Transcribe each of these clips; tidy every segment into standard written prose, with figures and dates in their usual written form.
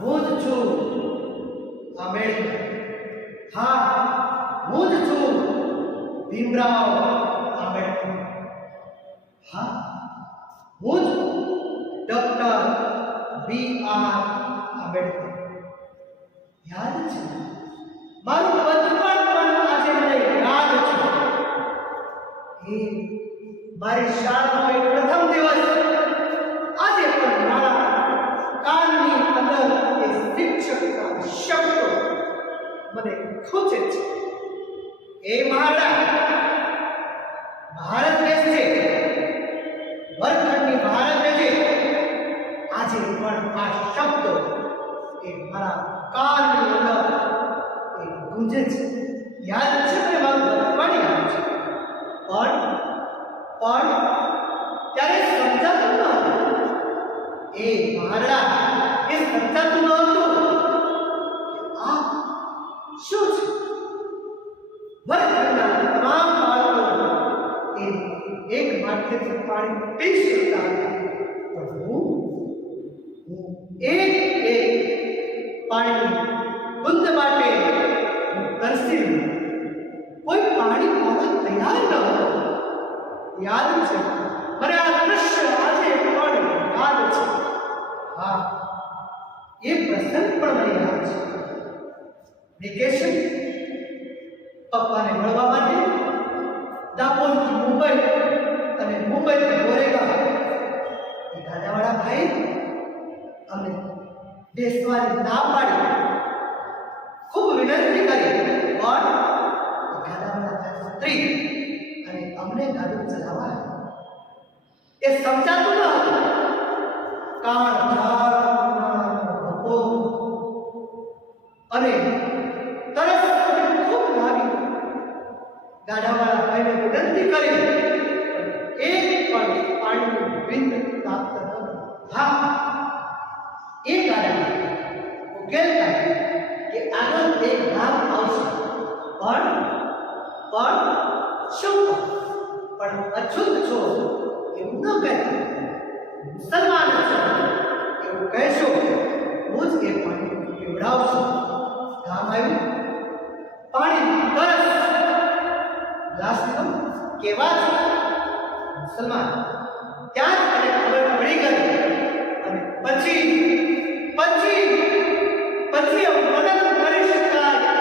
હું જ છું આંબેડકર. હા, હું જ છું ભીમરાવ આંબેડકર. હા, હું જ ડોક્ટર B.R. આંબેડકર. યાદ છે મારું બચપણ પણ આજે મને યાદ છે. એ મારી શાળાનો એક પ્રથમ દિવસ આજે પણ મારા કાનની અંદર એ શિક્ષકના શબ્દો મને ખૂંચે છે. એ મારા ભારત દેશ છે, વર્ગખંડની ભારત દેશ છે. આજે પણ આ શબ્દો એ મારા કાનની અંદર એ ગુંજે છે. યાદ છે મને મારું બચપણ યાદ છે. પણ ત્યારે સમજાતું ન હતું. એ મારા એ સમજાતું ન હતું કે આ શું છે. વર્ગખંડના તમામ બાળકો એ એક માથેથી પાણી પી શકતા હતા, પણ હું એક પાણીની બુંદ માટે હું તરસી કોઈ પાણી પીવા તૈયાર ન હતો. યાદ છે મને આ દૃશ્ય આજે પણ યાદ છે. હા, એ પ્રસંગ પણ મને યાદ છે. વેકેશન પપ્પાને મળવા માટે દાપોલથી મુંબઈ અને મુંબઈથી ગોરેગાંવ એ ગાડાવાળા ભાઈ અમને બેસવાની ના પાડી. ખૂબ વિનંતી કરી, પણ ગાડાવાળા ભાઈ સ્ત્રી અને અમને ગાડું ચલાવવા એ સમજાતું ન હતું. અને તરસ ખૂબ લાગી. ગાડાવાળા ભાઈને વિનંતી કરી, એક પણ પાણીનું બિંદ પ્રાપ્ત ન થયું. હા, એ કારણે ઉકેલ કાઢે કે આગળ એક લાભ આવશે, પણ શું? પણ અછૂત છો એવું ન કહેતા. મુસલમાન છો એવું કહેશો. હું જ એ પાણી પીવડાવશું. કામ આવ્યું. પાણી તરસ ગ્લાસ લીધો. કેવા છે મુસલમાન? ત્યાં જ મને ખબર પડી ગઈ. અને પછી મદદ કરી શકાય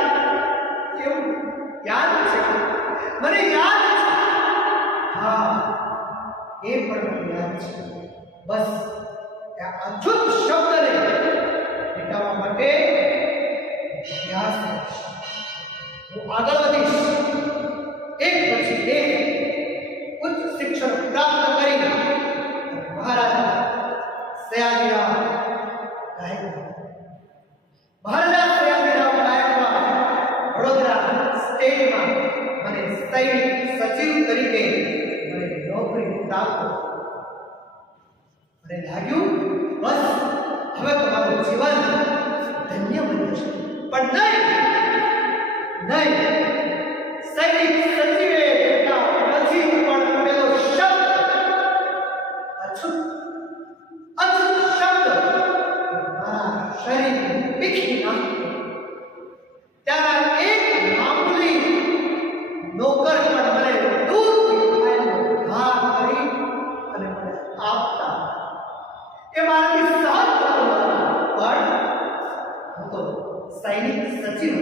એવું યાદ છે. મને યાદ છે. હા, એ પણ મને યાદ છે. બસ આ અછૂત શબ્દને મિટાવવા માટે અભ્યાસ કરીશ. હું આગળ વધીશ. એક પછી એક ઉચ્ચ શિક્ષણ પ્રાપ્ત કરી મહારાજા સયાજીરાવ વડોદરા સ્ટેટમાં મને સૈનિક સચિવ તરીકે મને નોકરી પ્રાપ્ત. મને લાગ્યું બસ હવે તમારું જીવન ધન્ય બન્યું છે. પણ નહીં. સૈનિક સચિવે પછી પણ પેલો શબ્દ અછૂત શબ્દ મારા શરીરને પીખી નાખ્યો. ત્યાં એક મામૂલી નોકર પણ મને દૂરથી ખાયલો ઘા કરી અને મને આપતા. એ મારાથી સહજ થતું નહોતું. પણ હું તો સૈનિક સચિવ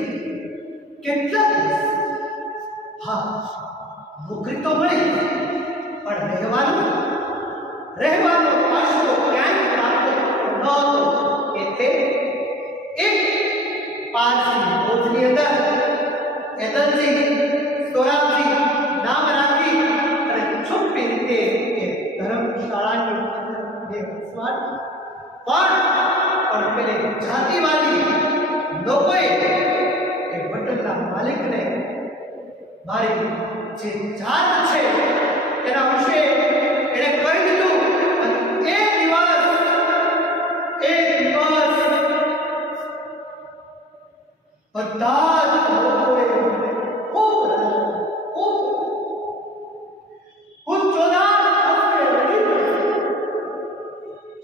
કેટલા દિવસ. હા, નોકરી તો મળી, પણ રહેવાનો આશરો ક્યાંય પ્રાપ્ત ન હતો. એટલે એક પારસી ગોથની અંદર એદલજી સોરાબજી નામ રાખી અને છુપી રીતે એ ધર્મશાળાની અંદર બે વસવાટ. પણ પેલે જાતિવાદી લોકોએ એ હોટલના માલિકને મારી જે જાત છે એના વિશે એને કહી દીધું. અને એ દિવસ બધા જ લોકોએ મને ખૂબ હું જોદાર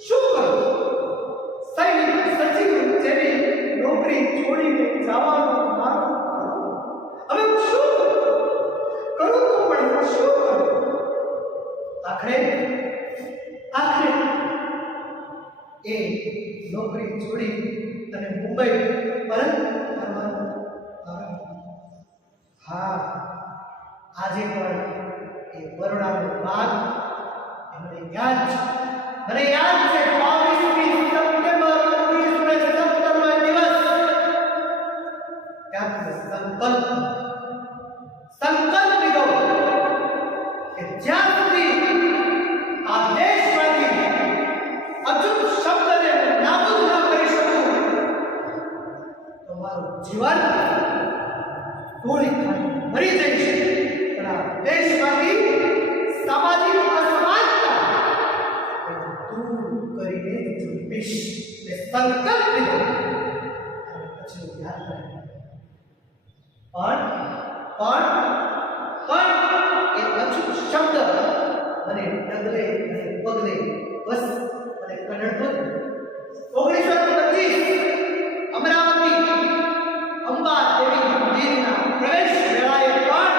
શું કરું? સૈનિક સચિવ છે નોકરી છોડી અને મુંબઈ પરત ફરવાનું કારણ. હા, આજે પણ એ બરોડાનો બાગ એ મને યાદ છે. મને યાદ છે 22મી સપ્ટેમ્બર 1917 નો દિવસ. ત્યાંથી સંકલ્પ લીધો કે જ્યાં સુધી આ દેશમાંથી અચૂક શબ્દને નાબૂદ ન કરી શકું તો મારું જીવન પૂરી મરી જઈશ. પણ આ દેશમાંથી સામાજિક અસમાનતા દૂર કરીને જીવીશ. એ સંકલ્પ લીધો અને પછી યાદ રાખ્યું. પણ એ અચૂક શબ્દ મને ડગલે અને પગલે બસ મને કનડતો. 1925 અમરાવતી અંબા દેવી મંદિરના પ્રવેશ વેળાએ પણ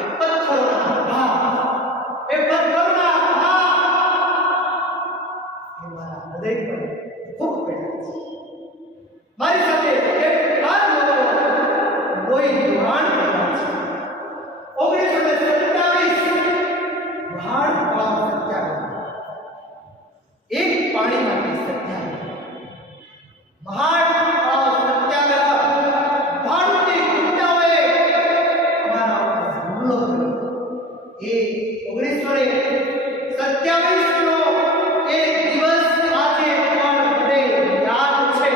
એ પથ્થરોના ઘા એ મારા હૃદય પર ખૂબ પડ્યા છે. મારી સાથે કેટલા લોકો કોઈ દુહાણ કર્યા છે. 1927 મહાન સત્યાગ્રહ, એક પાણી માટે સત્યાગ્રહ, મહાન સત્યાગ્રહ. ભારતીય ગુંડાઓએ અમારા ઉપર હુમલો કર્યો. એ 1927 નો એ દિવસ આજે પણ મને યાદ છે.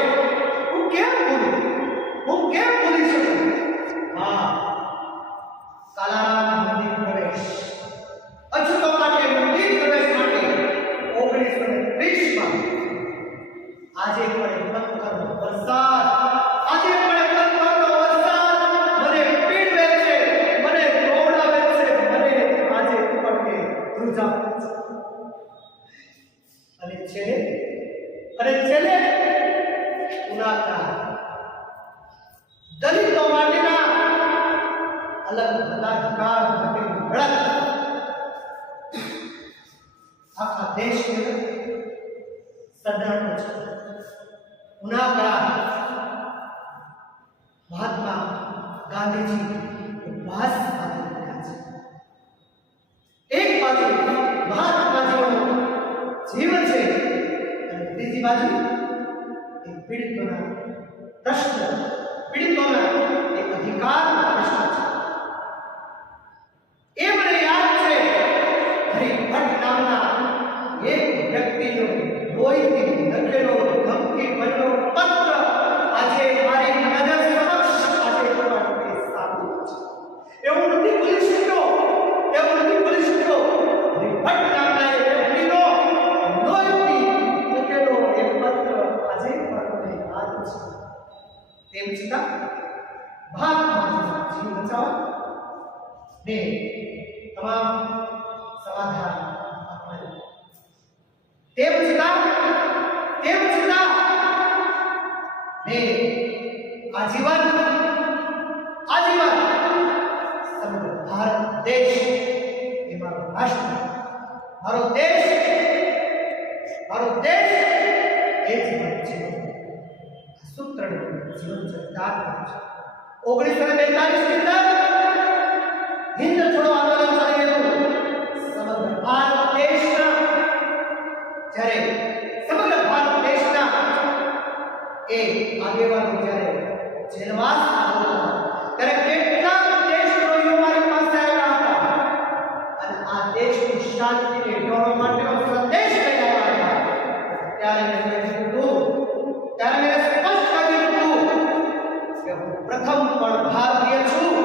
હું કેમ ભૂલી શકું? હા, કાલારામ મંદિર પ્રવેશ, અછૂતો માટે મંદિર પ્રવેશ માટે 1930 આજે પણ પથ્થરનો વરસાદ, આજે પણ પથ્થરનો વરસાદ મને પીડવે છે, મને રોવડાવે છે, મને આજે પણ એ ધ્રુજાવે છે. અને છેલ્લે ગુનાકાર દલિતો માટેના અલગ મતાધિકાર માટેની લડત આખા દેશને સદન છે. ગુનાકાર મહાત્મા ગાંધીજી ઉપવાસ સાથે રહ્યા છે. એક બાજુ મહાત્માજીનું જીવન છે અને બીજી બાજુ એ પીડિતોના પ્રશ્ન, પીડિતોના એક અધિકારનો પ્રશ્ન છે. એ મને યાદ છે હરિભટ્ટ નામના એક વ્યક્તિનો લોહીથી લખેલો ધમકી ભરેલો પત્ર આજે મારી નજર સમક્ષ આજે પણ સાબિત છે. એવું નથી બોલી શક્યો હરિભટ્ટ નામના એક વ્યક્તિનો લોહીથી લખેલો એક પત્ર આજે પણ મને યાદ છે. તેમ છતાં મહાત્માજીના જીવ બચાવવા ને તમામ સમાધાન અપાયું. તેમ છતાં ને આજીવન સમગ્ર ભારત દેશ એ મારો રાષ્ટ્ર, મારો દેશ એ જીવન છે. આ સૂત્રનું જીવન ચરિતાર્થ છે. 1942 ની અંદર હિન્દ છોડો આંદોલન ચાલી રહ્યું. સમગ્ર ભારત દેશના એ આગેવાનો જ્યારે જેલવાસ આવ્યા ત્યારે કેટલાક દેશદ્રોહીઓ મારી પાસે આવ્યા હતા અને આ દેશની શાંતિને ઢોળવા માટેનો સંદેશ લઈ આવ્યા હતા. ત્યારે મેં કહ્યું, ત્યારે મેં સ્પષ્ટ કહ્યું કે હું પ્રથમ પણ ભારતીય છું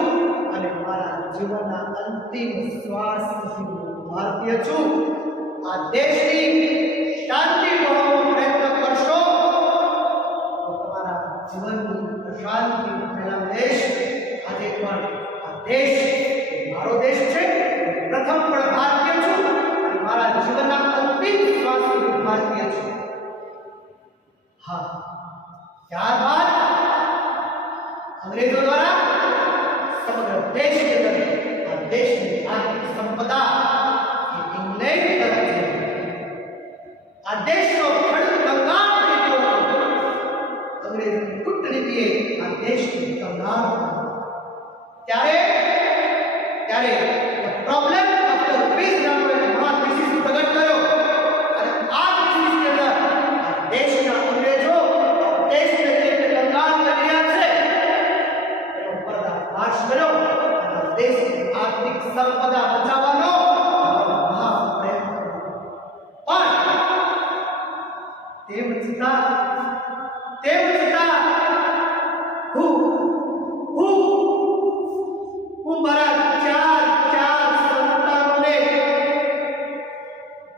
અને મારા જીવનના અંતિમ શ્વાસ સુધી હું ભારતીય છું. આ દેશની શાંતિ ઢોળવાનો પ્રયત્ન કરશો તો તમારા જીવનની અશાંતિ ફેલાવ દેશ. આજે પણ આ દેશ મારો દેશ છે. પ્રથમ પણ ભારતીય છું અને મારા જીવનના અંતિમ શ્વાસ સુધી ભારતીય છું. હા, ત્યારબાદ અંગ્રેજો દ્વારા સમગ્ર દેશની અંદર આ દેશની આર્થિક સંપદા ઇંગ્લેન્ડ તરફ જઈ. આ દેશનો ખેડૂત કંગાળ થઈ ગયો. ત્યારે ત્યારે પ્રોબ્લેમ ઓફ ધ પીસ નામનો એક મહાન થીસીસ પ્રગટ કર્યો અને આ થીસીસની અંદર દેશના અંગ્રેજો દેશને જે કંગાલ કરી રહ્યા છે એનો પર્દાફાશ કર્યો અને દેશની આર્થિક સંપદા બચાવવાનો મહાપ્રયત્ન પણ તેમ છતાં હું મારા ચાર સંતાનોને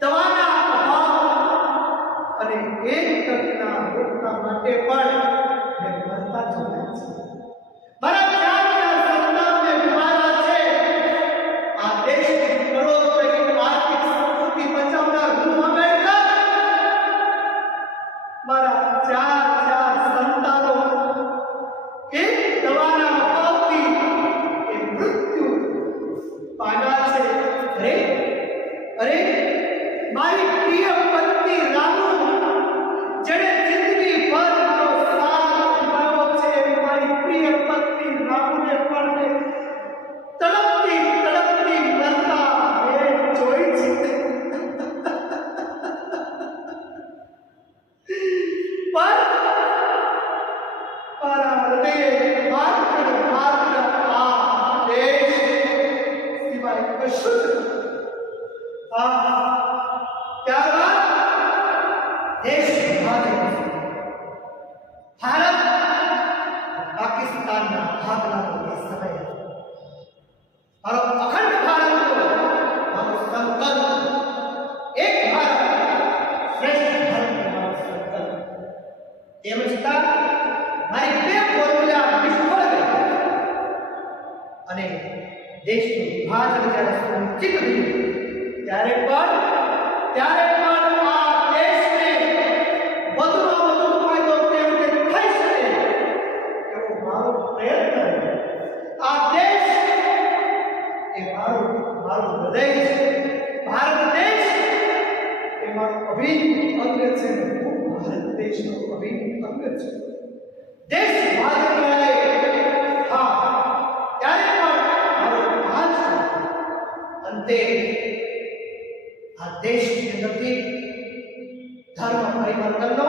દવાના અભાવ અને એક તકના રોગના માટે પણ મેં મરતા જોયા છે. મારા ચાર સંતાનોને બીમાર છે. આ દેશની કરોડો રૂપિયાની આર્થિક સંપત્તિ બચાવનાર હું આંબેડકર મારા ચાર સંતાનો એક દવાના અભાવથી એ મૃત્યુ પામ્યા છે. અરે મારી પ્રિય પત્ની રામુ જેણે જિંદગી ભર સાથ નિભાવ્યો છે મારી પ્રિય પત્ની રામુને પણ તડપતી મરતા મેં જોઈ છે. દેશનું વિભાજન જ્યારે સુનિશ્ચિત થયું ત્યારે પણ આ દેશને વધુમાં વધુ ફાયદો કેવી રીતે થઈ શકે એવો મારો પ્રયત્ન આ દેશ એ મારું હૃદય છે. ભારત દેશ એ મારો અભિન્ન અંગ છે. હું ભારત દેશનો અભિન્ન અંગ છું. દેશ વિભાજન વેળાએ ત્યારે અંતે આ દેશની અંદરથી ધર્મ પરિવર્તનનો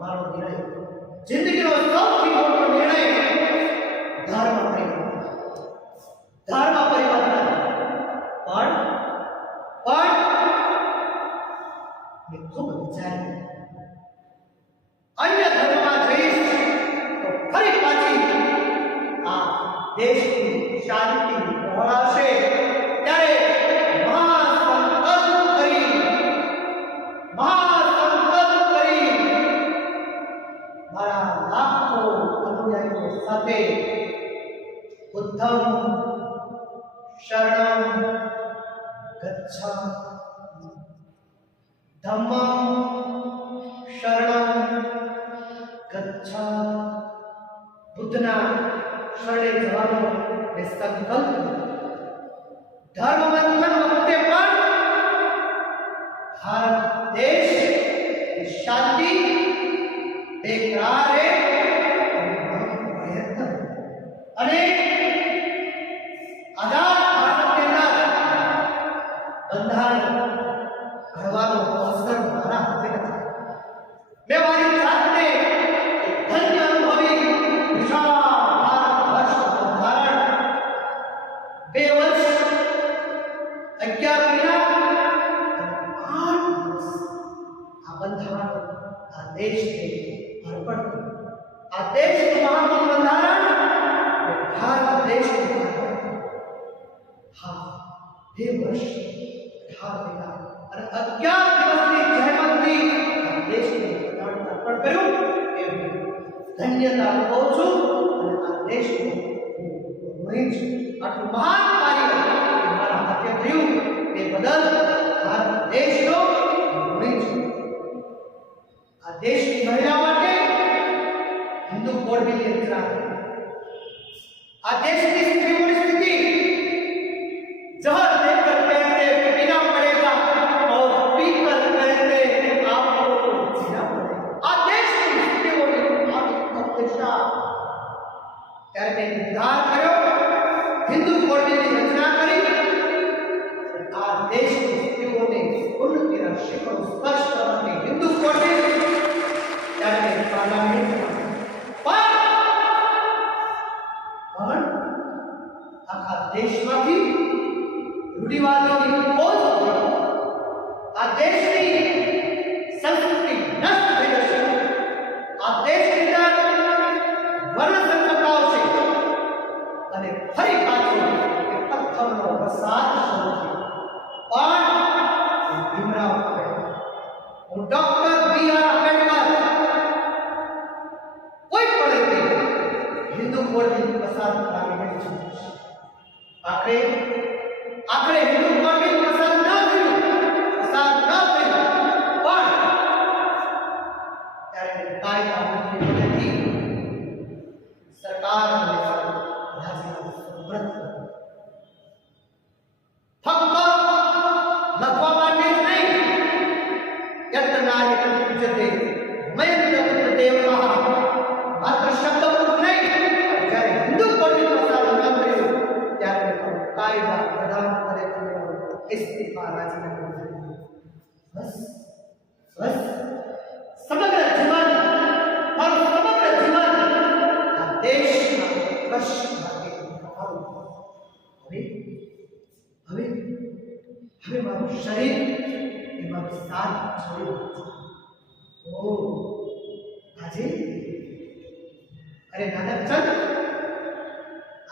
મારો નિર્ણય જિંદગીનો સૌથી મોટો નિર્ણય ધર્મ પરિવર્તન પણ મેં ખૂબ વિચાર્યું અન્ય ધર્મમાં જઈશ તો ફરી પાછી આ દેશની શાંતિ વળાશે. ત્યારે મહાસંકલ્પ કરી મારા લાખો અનુયાયીઓ સાથે બુદ્ધમ શરણમ ગચ્છામિ ધમ્મમ શરણમ ગચ્છામિ બુદ્ધના શરણે જવાનો મેં સંકલ્પ ધર્મ બંધન વખતે પણ ભારત દેશ શાંતિ બેકરાર રહે પ્રયત્ન અને આઝાદ ભારતની અંદર બંધારણ ઘડવાનો અવસર મારા હાથે નથી. મેં મારી જાતને ધન્ય અનુભવી વિશાળ ભારત વર્ષ બંધારણ 2 વર્ષ 11 મહિના 8 દિવસ આ બંધારણ આ દેશને અર્પણ કર્યું. આ દેશનું મહાન બંધારણ ભારત દેશનું અર્પણ કર્યું. 2 વર્ષ 18 મહિના અને 11 દિવસની જહેમતથી આ દેશને અર્પણ કર્યું. એ ધન્યતા અનુભવું છું અને આ દેશનું ઋણી છું. આટલું મહાન કાર્ય મારા હાથે થયું તે બદલ ભારત દેશનો ઋણી છું. આ દેશની મહિલા માટે હિન્દુ કોડ બિલની રચના કરી. આ દેશની સ્ત્રીઓની સ્થિતિ जहर देकर कहते पीना पड़ेगा और पीकर कहते आपको जीना पड़ेगा. આ દેશની સ્ત્રીઓની અત્યાચાર ત્યારે નિર્ધાર કર્યો રૂઢિવાદોની ખોજ આ દેશની સંસ્કૃતિ નષ્ટ થઈ જશે. આ દેશની અંદર વર્ણ સંકટતાઓ છે અને ફરી પાછો એ પથ્થરનો વરસાદ શરૂ થયો. પણ ભીમરાવ આંબેડકર, હું ડોક્ટર બી.આર. આંબેડકર કોઈ પણ રીતે હિન્દુ કોડની પસાર કરાવી નહીં છું. આખરે હિન્દુ કોડની પસાર ન થયું, પણ ત્યારે કાયદા મંત્રી બનેથી સરકાર રાજીનામું વ્રત ફક્ત લખવા માટે જ નહીં, યત્નાય પૂજતે મયંત્ર દેવઃ માત્ર શબ્દપૂર્વક નહીં, જ્યારે હિન્દુ કોડની પસાર ન થયું ત્યારે કાયદા પ્રધાન પદે ઇસ્તીફા રાજીનામું કર્યું. બસ સમગ્ર જીવન આ દેશના કશ માટે હવે મારું શરીર એ મારું સાથ છોડ્યું. આજે અરે નાનકચંદ,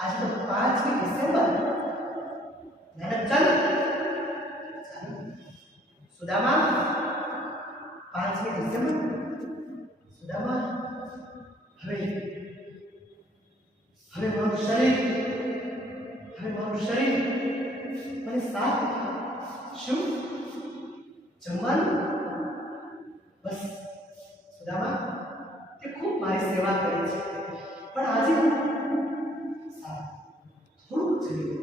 આજે તો 5મી ડિસેમ્બર. નાનકચંદ, સુદામા, 5મી ડિસેમ્બર. સુદામા, હવે મારું શરીર મને સાથ શું જમવાનું? બસ સુદામા, તે ખૂબ મારી સેવા કરી છે, પણ આજે થોડુંક જોઈએ.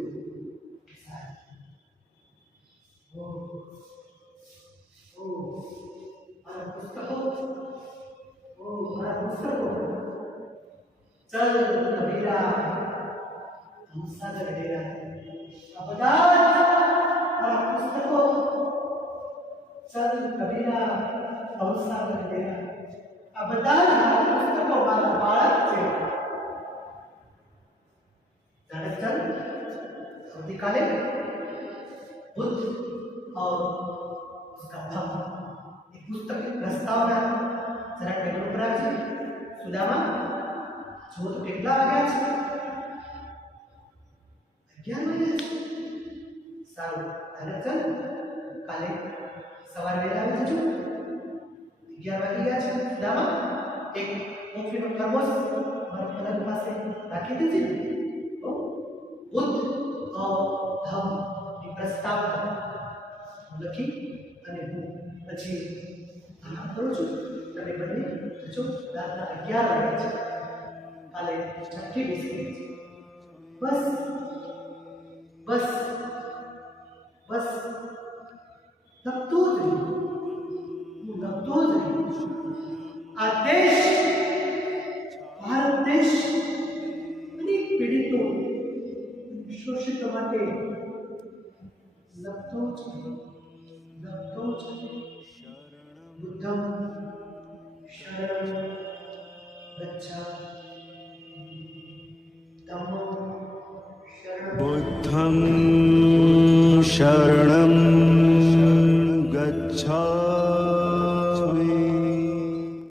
મારા પુસ્તકો, ચલ કબીરા હમ સાગર ડેરા, આ બધા મારા પુસ્તકો, ચલ કબીરા હમ સાગર ડેરા, આ બધા મારા પુસ્તકો મારા બાળક છે. चल आवतीकाले बुद्ध और उसका धम्म एक पुस्तक की प्रस्तावना जरा टेबल पर आ जाए. सुदामा, जो तो કેટલા વાગ્યા છે? 11 વાગ્યા છે. સારું, અને ચલ કાલે સવારે વહેલા આવી જજો. 11 વાગી ગયા છે. સુદામા, એક કોફીનો થર્મોસ મારા પલંગ પાસે રાખી દેજે. बुद्ध और धम्म की प्रस्तावना लखी અને હું પછી આરામ કરું છું. અને બંને જો રાતના 11 વાગે છે. કાલે છઠ્ઠી ડિસેમ્બર છે. બસ લખતો જ રહી. આ દેશ, ભારત દેશ અનેક પીડિતો શોષિતો માટે લખતો જ બુદ્ધમ શરણં ગચ્છામિ, ધમ્મં શરણં बुद्धं शरणं